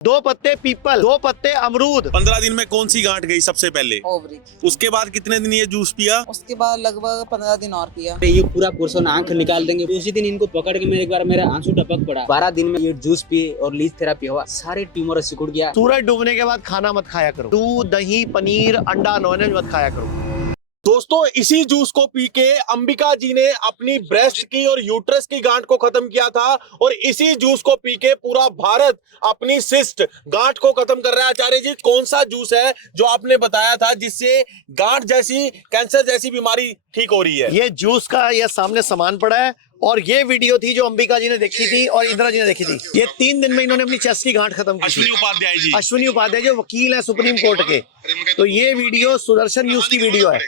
दो पत्ते पीपल, दो पत्ते अमरूद। 15 दिन में कौन सी गांठ गई सबसे पहले? ओवरी। उसके बाद कितने दिन ये जूस पिया? उसके बाद लगभग 15 दिन और पिया। ये पूरा पोर्शन आंख निकाल देंगे। उसी दिन इनको पकड़ के मेरे एक बार मेरा आंसू टपक पड़ा। 12 दिन में ये जूस पिए और लीच थेरापी हुआ, सारे ट्यूमर सिकुड़ गया। सूरज डूबने के बाद खाना मत खाया करो, दूध दही पनीर अंडा नॉनवेज मत खाया करो। दोस्तों, इसी जूस को पी के अंबिका जी ने अपनी ब्रेस्ट की और यूट्रस की गांठ को खत्म किया था और इसी जूस को पी के पूरा भारत अपनी सिस्ट गांठ को खत्म कर रहा है। आचार्य जी, कौन सा जूस है जो आपने बताया था जिससे गांठ जैसी, कैंसर जैसी बीमारी ठीक हो रही है? ये जूस का ये सामने सामान पड़ा है और ये वीडियो थी जो अंबिका जी ने देखी थी और इंदिरा जी ने देखी थी। ये 3 दिन में इन्होंने अपनी चेस्ट की गांठ खत्म की अश्विनी थी। उपाध्याय जी, अश्विनी उपाध्याय जो वकील है सुप्रीम कोर्ट के, तो ये वीडियो सुदर्शन न्यूज की वीडियो है।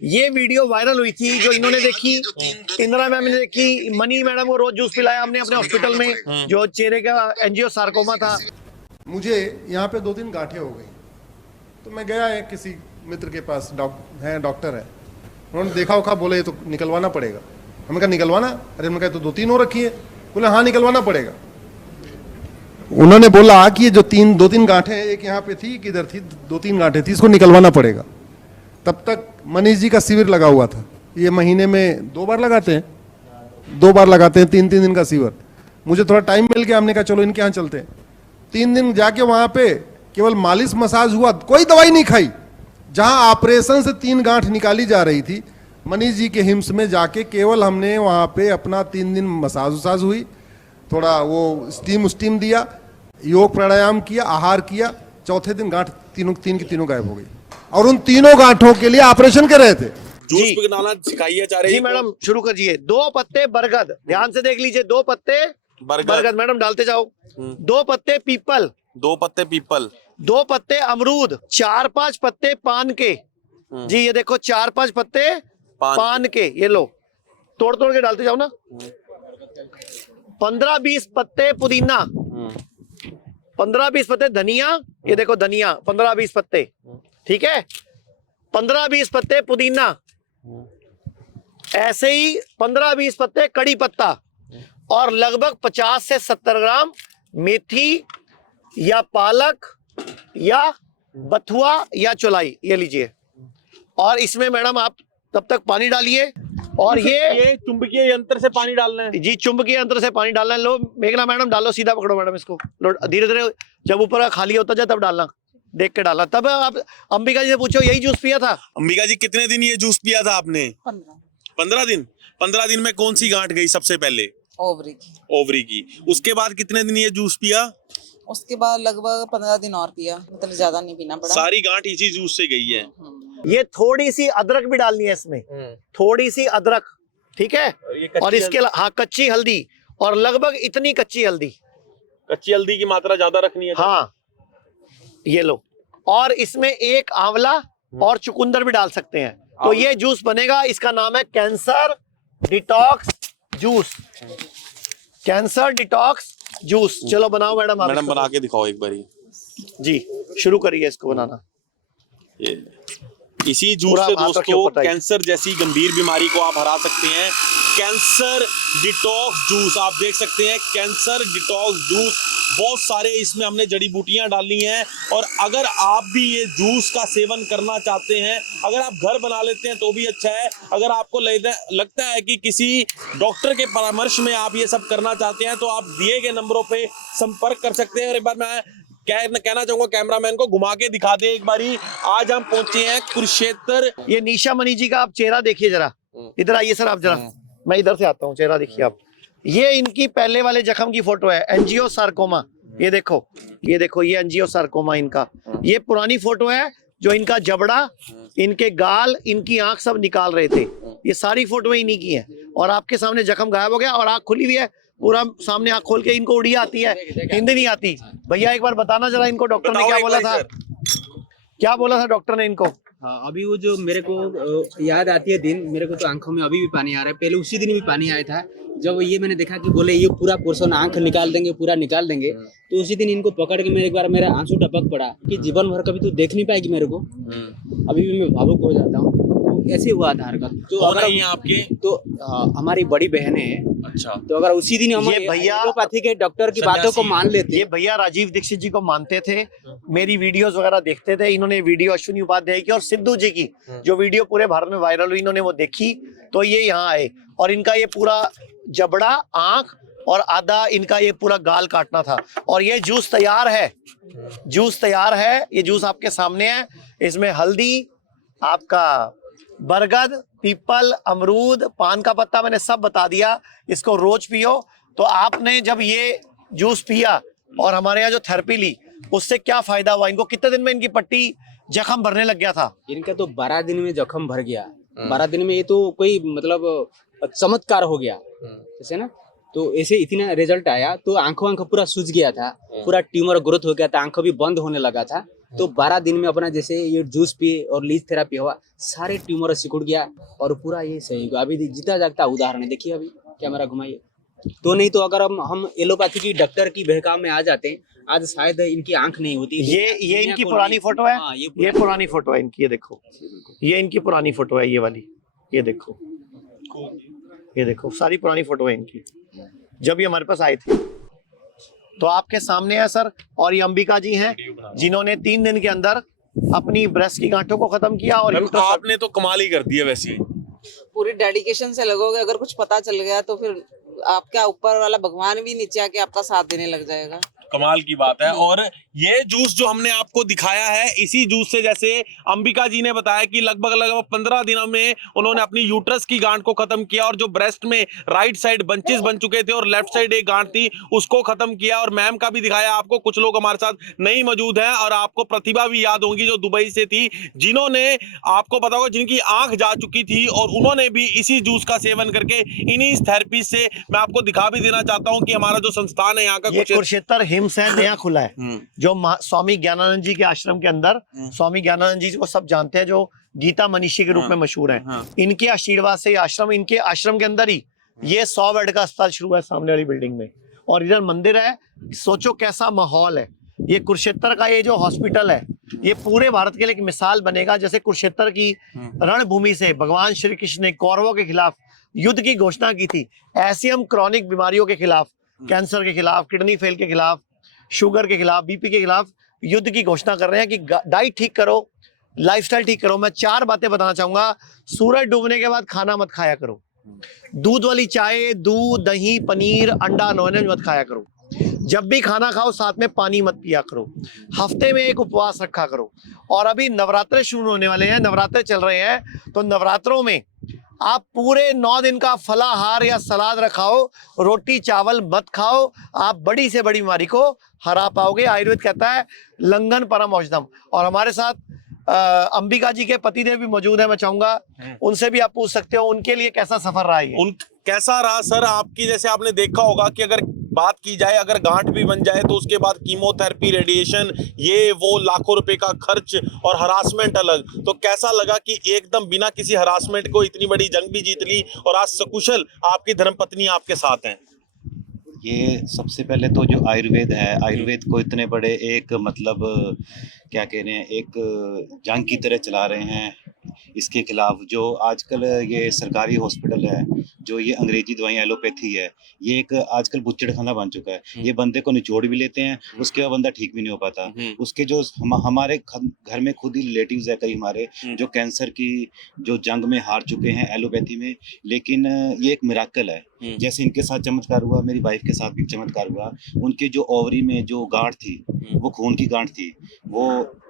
ये वीडियो वायरल हुई थी जो इन्होंने देखी, इंदिरा मैम ने देखी, मनी मैडम को रोज जूस पिलाया हमने अपने हॉस्पिटल में जो चेहरे का एंजियो सार्कोमा था। मुझे यहाँ पे 2-3 गांठें हो गई, तो मैं गया है किसी मित्र के पास, डॉक्टर है। उन्होंने देखा उखा, बोले ये तो निकलवाना पड़ेगा। हमने कहा निकलवाना? अरे मैंने कहा तो 2-3 हो रखी है। बोले हाँ निकलवाना पड़ेगा। उन्होंने बोला कि ये जो 2-3 गांठें, एक यहाँ पे थी, किधर थी, 2-3 गांठें थी, इसको निकलवाना पड़ेगा। तब तक मनीष जी का शिविर लगा हुआ था। ये महीने में 2 बार लगाते हैं, 2 बार लगाते हैं, 3-3 दिन का शिविर। मुझे थोड़ा टाइम मिल गया, हमने कहा चलो इनके यहाँ चलते हैं। 3 दिन जाके वहाँ पे केवल मालिश मसाज हुआ, कोई दवाई नहीं खाई। जहाँ ऑपरेशन से 3 गांठ निकाली जा रही थी, मनीष जी के हिम्स में जाके केवल हमने वहाँ पे अपना 3 दिन मसाज वसाज हुई, थोड़ा वो स्टीम दिया, योग प्राणायाम किया, आहार किया। चौथे दिन गांठ तीन की तीनों गायब हो गई और उन तीनों गांठों के लिए ऑपरेशन कर रहे थे। जूस पिलाना सिखाइए आचार्य जी मैडम, शुरू करिए। 2 पत्ते बरगद, ध्यान से देख लीजिए। 2 पत्ते बरगद मैडम डालते जाओ। 2 पत्ते पीपल, 2 पत्ते पीपल, 2 पत्ते अमरूद, 4-5 पत्ते पान के। जी ये देखो 4-5 पत्ते पान के, ये लो तोड़ के डालते जाओ ना। 15-20 पत्ते पुदीना, 15-20 पत्ते धनिया, ये देखो धनिया 15-20 पत्ते, ठीक है। 15-20 पत्ते पुदीना, ऐसे ही 15-20 पत्ते कड़ी पत्ता और लगभग 50 से 70 ग्राम मेथी या पालक या बथुआ या चौलाई, ये लीजिए। और इसमें मैडम आप तब तक पानी डालिए और ये चुंबकीय यंत्र से पानी डालना है जी, चुंबकीय यंत्र से पानी डालना है। लो मेघना मैडम डालो, सीधा पकड़ो मैडम इसको, धीरे धीरे, जब ऊपर खाली होता जाए तब डालना, देख के डालना। तब आप अंबिका जी से पूछो यही जूस पिया था? अंबिका जी, कितने दिन ये जूस पिया था आपने? 15 दिन। 15 दिन में कौन सी गांठ गई सबसे पहले? ओवरी की। ओवरी की। उसके बाद कितने दिन ये जूस पिया? उसके बाद लगभग 15 दिन और पिया, मतलब ज्यादा नहीं पीना पड़ा। सारी गांठ इसी जूस से गई है। ये थोड़ी सी अदरक भी डालनी है इसमें, थोड़ी सी अदरक, ठीक है। और इसके हाँ कच्ची हल्दी, और लगभग इतनी कच्ची हल्दी, कच्ची हल्दी की मात्रा ज्यादा रखनी है। हाँ ये लो। और इसमें एक आंवला और चुकंदर भी डाल सकते हैं, तो ये जूस बनेगा। इसका नाम है cancer detox juice, cancer detox juice. चलो बनाओ मैडम, मैडम बना के दिखाओ एक बारी जी, शुरू करिए इसको बनाना। इसी जूस से दोस्तों कैंसर जैसी गंभीर बीमारी को आप हरा सकते हैं। कैंसर डिटॉक्स जूस आप देख सकते हैं, कैंसर डिटॉक्स जूस। बहुत सारे इसमें हमने जड़ी बूटियां डाली हैं और अगर आप भी ये जूस का सेवन करना चाहते हैं, अगर आप घर बना लेते हैं तो भी अच्छा है। अगर आपको लगता है कि किसी डॉक्टर के परामर्श में आप ये सब करना चाहते हैं तो आप दिए गए नंबरों पे संपर्क कर सकते हैं। और एक बार मैं कहना चाहूंगा कैमरामैन को घुमा के दिखा दे एक बारी। आज हम पहुंचे हैं कुरुक्षेत्र। ये निशा मनी जी का आप चेहरा देखिए जरा, इधर आइए सर आप जरा, मैं इधर से आता हूँ, चेहरा देखिए आप। ये इनकी पहले वाले जख्म की फोटो है, एंजियो सार्कोमा। ये देखो ये एंजियो सार्कोमा इनका। ये पुरानी फोटो है जो इनका जबड़ा, इनके गाल, इनकी आंख सब निकाल रहे थे। ये सारी फोटो इन्हीं की है और आपके सामने जख्म गायब हो गया और आंख खुली हुई है पूरा सामने। आंख खोल के, इनको उड़िया आती है, हिंदी नहीं आती। भैया एक बार बताना जरा इनको डॉक्टर ने क्या बोला था, क्या बोला था डॉक्टर ने इनको? हाँ, अभी वो जो मेरे को याद आती है दिन, मेरे को तो आंखों में अभी भी पानी आ रहा है। पहले उसी दिन भी पानी आया था जब ये मैंने देखा कि बोले ये पूरा पोर्शन आंख निकाल देंगे, पूरा निकाल देंगे। तो उसी दिन इनको पकड़ के मेरे एक बार मेरा आंसू टपक पड़ा कि जीवन भर कभी तू देख नहीं पाएगी मेरे को। अभी भी मैं भावुक हो जाता हूँ। ऐसे हुआ था हरकत जो कौन अगर है ये आपके? तो हमारी बड़ी बहन है। अच्छा, तो अगर उसी दिन हम ये भैया एलोपैथी के डॉक्टर की बातों को मान लेते, ये भैया राजीव दीक्षित जी को मानते थे, मेरी वीडियोस वगैरह देखते थे। इन्होंने वीडियो अश्विनी उपाध्याय की और सिद्धू जी की जो वीडियो पूरे भारत में वायरल हुई, इन्होंने वो देखी तो ये यहाँ आए और इनका ये पूरा जबड़ा, आंख और आधा इनका ये पूरा गाल काटना था। और ये जूस तैयार है, जूस तैयार है, ये जूस आपके सामने है। इसमें हल्दी, आपका बरगद, पीपल, अमरूद, पान का पत्ता, मैंने सब बता दिया। इसको रोज पियो। तो आपने जब ये जूस पिया और हमारे यहाँ जो थेरेपी ली, उससे क्या फायदा हुआ इनको? कितने दिन में इनकी पट्टी जख्म भरने लग गया था? इनका तो 12 दिन में जख्म भर गया। 12 दिन में ये तो कोई मतलब चमत्कार हो गया जैसे ना। तो ऐसे इतना रिजल्ट आया तो आंखों पूरा सूज गया था, पूरा ट्यूमर ग्रोथ हो गया था, आंखों भी बंद होने लगा था। तो 12 दिन में अपना जैसे ये जूस पिए और लीज थेरापी हुआ, सारे ट्यूमर सिकुड़ गया और पूरा ये सही हुआ। अभी जीता जागता उदाहरण है, देखिए अभी कैमरा घुमाइए। तो नहीं तो अगर हम एलोपैथी की डॉक्टर की बहकाव में आ जाते हैं, आज शायद इनकी आंख नहीं होती। ये इनकी पुरानी फोटो है। हाँ, ये पुरानी फोटो है इनकी, ये देखो, ये इनकी पुरानी फोटो है, ये वाली, ये देखो, ये देखो, सारी पुरानी फोटो है इनकी जब ये हमारे पास आए थे। तो आपके सामने है सर। और ये अंबिका जी हैं जिन्होंने 3 दिन के अंदर अपनी ब्रेस्ट की गांठों को खत्म किया। और आपने तो कमाल ही कर दिया वैसे। पूरी डेडिकेशन से लगोगे, अगर कुछ पता चल गया तो फिर आपका ऊपर वाला भगवान भी नीचे आके आपका साथ देने लग जाएगा। कमाल की बात है। और ये जूस जो हमने आपको दिखाया है, इसी जूस से जैसे अंबिका जी ने बताया कि लगभग 15 दिनों में उन्होंने अपनी यूट्रस की गांठ को खत्म किया और जो ब्रेस्ट में राइट साइड बंचेस बन चुके थे और लेफ्ट साइड एक गांठ थी उसको खत्म किया। और मैम का भी दिखाया आपको। कुछ लोग हमारे साथ नहीं मौजूद हैं और आपको प्रतिभा भी याद होंगी जो दुबई से थी, जिन्होंने आपको पता होगा जिनकी आंख जा चुकी थी और उन्होंने भी इसी जूस का सेवन करके इन्हीं थेरेपी से, मैं आपको दिखा भी देना चाहता हूँ कि हमारा जो संस्थान है यहाँ का कुरुक्षेत्र हिम्स है, नया खुला है जो स्वामी ज्ञानानंद जी के आश्रम के अंदर। स्वामी ज्ञानानंद जी को सब जानते हैं, जो गीता मनीषी के रूप में मशहूर है। इनके आशीर्वाद से आश्रम, इनके आश्रम के अंदर ही ये 100 बेड का अस्पताल शुरू हुआ है सामने वाली बिल्डिंग में। और इधर मंदिर है। सोचो कैसा माहौल है। ये कुरुक्षेत्र का ये जो हॉस्पिटल है, ये पूरे भारत के लिए एक मिसाल बनेगा। जैसे कुरुक्षेत्र की रणभूमि से भगवान श्री कृष्ण ने कौरवों के खिलाफ युद्ध की घोषणा की थी, ऐसे हम क्रॉनिक बीमारियों के खिलाफ, कैंसर के खिलाफ, किडनी फेल के खिलाफ, शुगर के खिलाफ, बीपी के खिलाफ युद्ध की घोषणा कर रहे हैं कि डाइट ठीक करो, लाइफस्टाइल ठीक करो। मैं 4 बातें बताना चाहूंगा। सूरज डूबने के बाद खाना मत खाया करो। दूध वाली चाय, दूध, दही, पनीर, अंडा, नॉनवेज मत खाया करो। जब भी खाना खाओ साथ में पानी मत पिया करो। हफ्ते में एक उपवास रखा करो। और अभी नवरात्रे शुरू होने वाले हैं, नवरात्रे चल रहे हैं, तो नवरात्रों में आप पूरे 9 दिन का फलाहार या सलाद रखाओ, रोटी चावल मत खाओ। आप बड़ी से बड़ी बीमारी को हरा पाओगे। आयुर्वेद कहता है लंघन परम औषधम। और हमारे साथ अंबिका जी के पतिदेव भी मौजूद है, मैं चाहूंगा उनसे भी आप पूछ सकते हो उनके लिए कैसा सफर रहा है। कैसा रहा सर आपकी? जैसे आपने देखा होगा कि अगर बात की जाए, अगर गांठ भी बन जाए तो उसके बाद कीमोथेरेपी, रेडिएशन, ये वो लाखों रुपए का खर्च और हरासमेंट अलग। तो कैसा लगा कि एकदम बिना किसी हरासमेंट को इतनी बड़ी जंग भी जीत ली और आज सकुशल आपकी धर्मपत्नी आपके साथ हैं? ये सबसे पहले तो जो आयुर्वेद है, आयुर्वेद को इतने बड़े एक मतलब क्या कह रहे हैं, एक जंग की तरह चला रहे हैं इसके खिलाफ। जो आजकल ये सरकारी हॉस्पिटल है, जो ये अंग्रेजी दवाइयाँ एलोपैथी है, ये एक आजकल बुच्चड़खाना बन चुका है। ये बंदे को निचोड़ भी लेते हैं, उसके बाद बंदा ठीक भी नहीं हो पाता। उसके जो हमारे घर में खुद ही रिलेटिव्स है कई हमारे, जो कैंसर की जो जंग में हार चुके हैं एलोपैथी में। लेकिन ये एक मिराकल है। जैसे इनके साथ चमत्कार हुआ, मेरी वाइफ के साथ भी चमत्कार हुआ। उनके जो ओवरी में जो गांठ थी, वो खून की गांठ थी, वो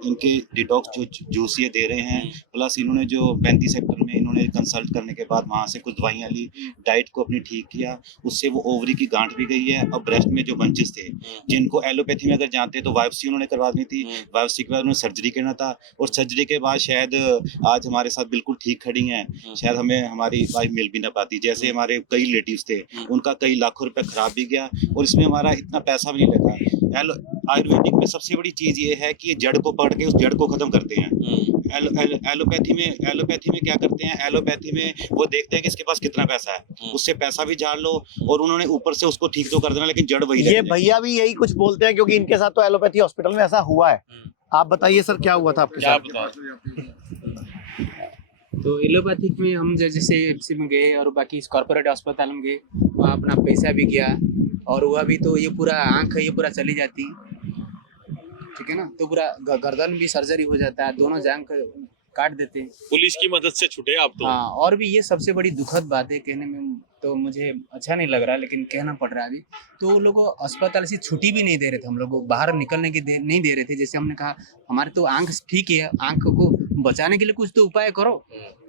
इनके डिटॉक्स जो जूस ये दे रहे हैं, प्लस इन्होंने जो 35 सेक्टर में इन्होंने कंसल्ट करने के बाद वहाँ से कुछ दवाइयाँ ली, डाइट को अपनी ठीक किया, उससे वो ओवरी की गांठ भी गई है। और ब्रेस्ट में जो बंचेस थे, जिनको एलोपैथी में अगर जानते तो बायोप्सी उन्होंने करवा दी थी, बायोप्सी के बाद उन्होंने सर्जरी करना था, और सर्जरी के बाद शायद आज हमारे साथ बिल्कुल ठीक खड़ी हैं। शायद हमें हमारी वाइफ मिल भी ना पाती। जैसे हमारे कई रिलेटिव्स थे, उनका कई लाखों रुपए खराब भी गया और इसमें हमारा इतना पैसा भी नहीं लगा। आयुर्वेदिक में सबसे बड़ी चीज ये है कि ये जड़ को पकड़ के उस जड़ को खत्म करते हैं। एलोपैथी में क्या करते हैं, एलोपैथी में वो देखते हैं कि इसके पास कितना पैसा है, उससे पैसा भी झाड़ लो और उन्होंने ऊपर से उसको ठीक तो कर देना, लेकिन जड़ वही। ये भैया भी यही कुछ बोलते हैं क्योंकि इनके साथ तो एलोपैथी हॉस्पिटल में ऐसा हुआ है। आप बताइए सर क्या हुआ था आपके साथ? तो एलोपैथिक में हम जैसे एफसी में गए और बाकी कॉर्पोरेट अस्पताल में गए, वहाँ अपना पैसा भी गया और वह भी तो ये पूरा आँख है ये पूरा चली जाती, ठीक है ना, तो पूरा गर्दन भी सर्जरी हो जाता है, दोनों जांघ काट देते हैं। पुलिस की मदद से छूटे आप तो। हाँ, और भी ये सबसे बड़ी दुखद बात है, कहने में तो मुझे अच्छा नहीं लग रहा लेकिन कहना पड़ रहा है अभी। तो वो लोग अस्पताल से छुट्टी भी नहीं दे रहे थे, हम लोग को बाहर निकलने की नहीं दे रहे थे। जैसे हमने कहा हमारे तो आंख ठीक है, आंख को बचाने के लिए कुछ तो उपाय करो।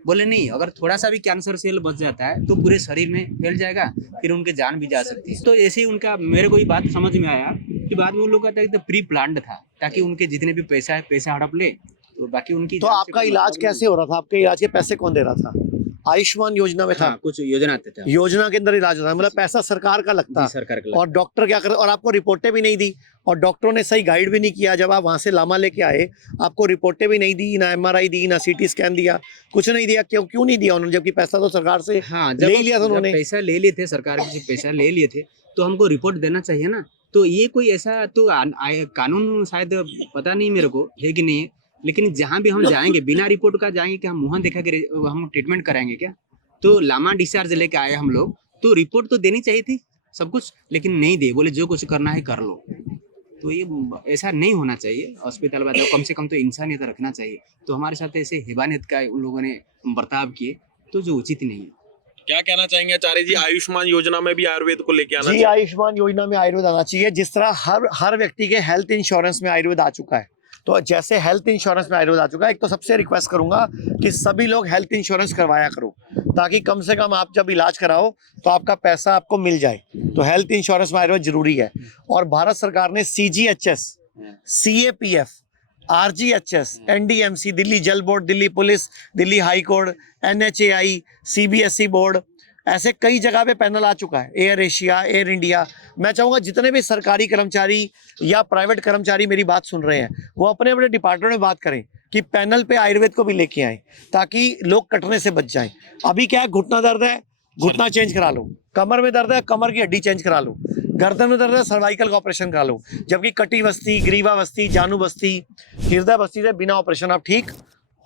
बोले नहीं, अगर थोड़ा सा भी कैंसर सेल बच जाता है तो पूरे शरीर में फैल जाएगा, फिर उनके जान भी जा सकती है। तो ऐसे ही उनका मेरे को ये बात समझ में आया कि बाद में उन लोग का तो प्री प्लान्ड था, ताकि उनके जितने भी पैसा है पैसा हड़प ले, तो बाकी उनकी। तो आपका इलाज कैसे हो रहा था? आपके इलाज के पैसे कौन दे रहा था? आयुष्मान योजना में था? हाँ, कुछ योजना आते थे, योजना के अंदर इलाज होता है, मतलब पैसा सरकार का लगता। सरकार का। और डॉक्टर क्या कर, और आपको रिपोर्टें भी नहीं दी, और डॉक्टरों ने सही गाइड भी नहीं किया। जब आप वहां से लामा लेके आए, आपको रिपोर्टें भी नहीं दी, ना MRI दी, ना CT स्कैन दिया, कुछ नहीं दिया। क्यों नहीं दिया उन्होंने, जबकि पैसा तो सरकार से ले लिया था उन्होंने? पैसा ले लिए थे, सरकार से पैसा ले लिए थे, तो हमको रिपोर्ट देना चाहिए ना। तो ये कोई ऐसा तो कानून शायद पता नहीं मेरे को है कि नहीं, लेकिन जहाँ भी हम जाएंगे बिना रिपोर्ट का जाएंगे कि हम मुँह देखा के हम ट्रीटमेंट कराएंगे क्या? तो लामा डिस्चार्ज लेके आए हम लोग, तो रिपोर्ट तो देनी चाहिए थी सब कुछ, लेकिन नहीं दे, बोले जो कुछ करना है कर लो। तो ये ऐसा नहीं होना चाहिए अस्पताल वाले, कम से कम तो इंसानियत रखना चाहिए। तो हमारे साथ ऐसे हैवानियत का उन लोगों ने बर्ताव किए, तो जो उचित नहीं है। क्या कहना चाहेंगे आचार्य जी, आयुष्मान योजना में भी आयुर्वेद को लेके आना जी, चाहिए? आयुष्मान योजना में आयुर्वेद आना चाहिए। जिस तरह हर व्यक्ति के हेल्थ इंश्योरेंस में आयुर्वेद आ चुका है, तो जैसे हेल्थ इंश्योरेंस में आयुर्वेद आ चुका है, एक तो सबसे रिक्वेस्ट करूंगा कि सभी लोग हेल्थ इंश्योरेंस करवाया करो, ताकि कम से कम आप जब इलाज कराओ तो आपका पैसा आपको मिल जाए। तो हेल्थ इंश्योरेंस में आयुर्वेद जरूरी है। और भारत सरकार ने CGHS, CAPF, RGHS, NDMC, Delhi जल board, Delhi police, Delhi high court, NHAI, CBSE board, ऐसे कई जगह पे पैनल आ चुका है। Air Asia, air India. मैं चाहूंगा जितने भी सरकारी कर्मचारी या प्राइवेट कर्मचारी मेरी बात सुन रहे हैं, वो अपने अपने डिपार्टमेंट में बात करें कि पैनल पे आयुर्वेद को भी लेके आए, ताकि लोग कटने से बच जाएं। अभी क्या है, घुटना दर्द है, घुटना चेंज करा लो, कमर में दर्द है, कमर की हड्डी चेंज करा लो, गर्दन में दर्द है, सर्वाइकल का ऑपरेशन करा लो। जबकि कटी बस्ती, ग्रीवा बस्ती, जानू बस्ती, हृदय बस्ती से बिना ऑपरेशन आप ठीक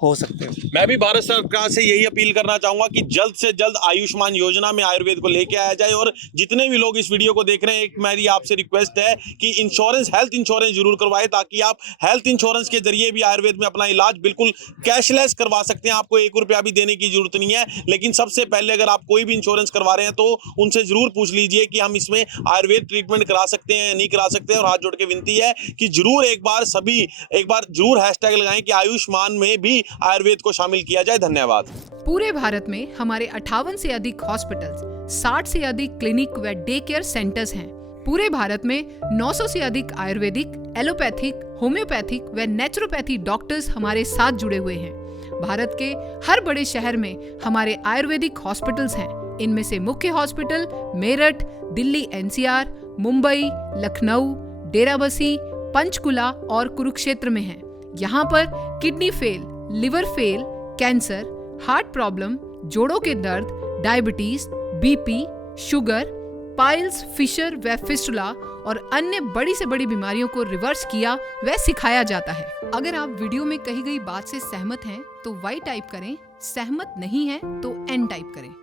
हो सकते हैं। मैं भी भारत सरकार से यही अपील करना चाहूंगा कि जल्द से जल्द आयुष्मान योजना में आयुर्वेद को लेके आया जाए। और जितने भी लोग इस वीडियो को देख रहे हैं, एक मेरी आपसे रिक्वेस्ट है कि इंश्योरेंस, हेल्थ इंश्योरेंस जरूर करवाएं, ताकि आप हेल्थ इंश्योरेंस के जरिए भी आयुर्वेद में अपना इलाज बिल्कुल कैशलेस करवा सकते हैं। आपको 1 रुपया भी देने की जरूरत नहीं है। लेकिन सबसे पहले अगर आप कोई भी इंश्योरेंस करवा रहे हैं तो उनसे जरूर पूछ लीजिए कि हम इसमें आयुर्वेद ट्रीटमेंट करा सकते हैं या नहीं करा सकते हैं। और हाथ जोड़ के विनती है कि जरूर एक बार जरूर हैशटैग लगाएं कि आयुष्मान में भी आयुर्वेद को शामिल किया जाए। धन्यवाद। पूरे भारत में हमारे 58 से अधिक हॉस्पिटल्स, 60 से अधिक क्लिनिक व डे केयर सेंटर्स हैं। पूरे भारत में 900 से अधिक आयुर्वेदिक, एलोपैथिक, होम्योपैथिक व नेचुरोपैथी डॉक्टर्स हमारे साथ जुड़े हुए हैं। भारत के हर बड़े शहर में हमारे आयुर्वेदिक हॉस्पिटल्स हैं। इनमें से मुख्य हॉस्पिटल मेरठ, दिल्ली NCR, मुंबई, लखनऊ, डेराबसी, पंचकुला और कुरुक्षेत्र में हैं। यहाँ पर kidney fail, liver fail, cancer, heart problem, जोड़ों के दर्द, diabetes, BP, sugar, piles, fissure व फिस्टुला और अन्य बड़ी से बड़ी बीमारियों को रिवर्स किया व सिखाया जाता है। अगर आप वीडियो में कही गई बात से सहमत हैं तो Y टाइप करें, सहमत नहीं हैं तो N टाइप करें।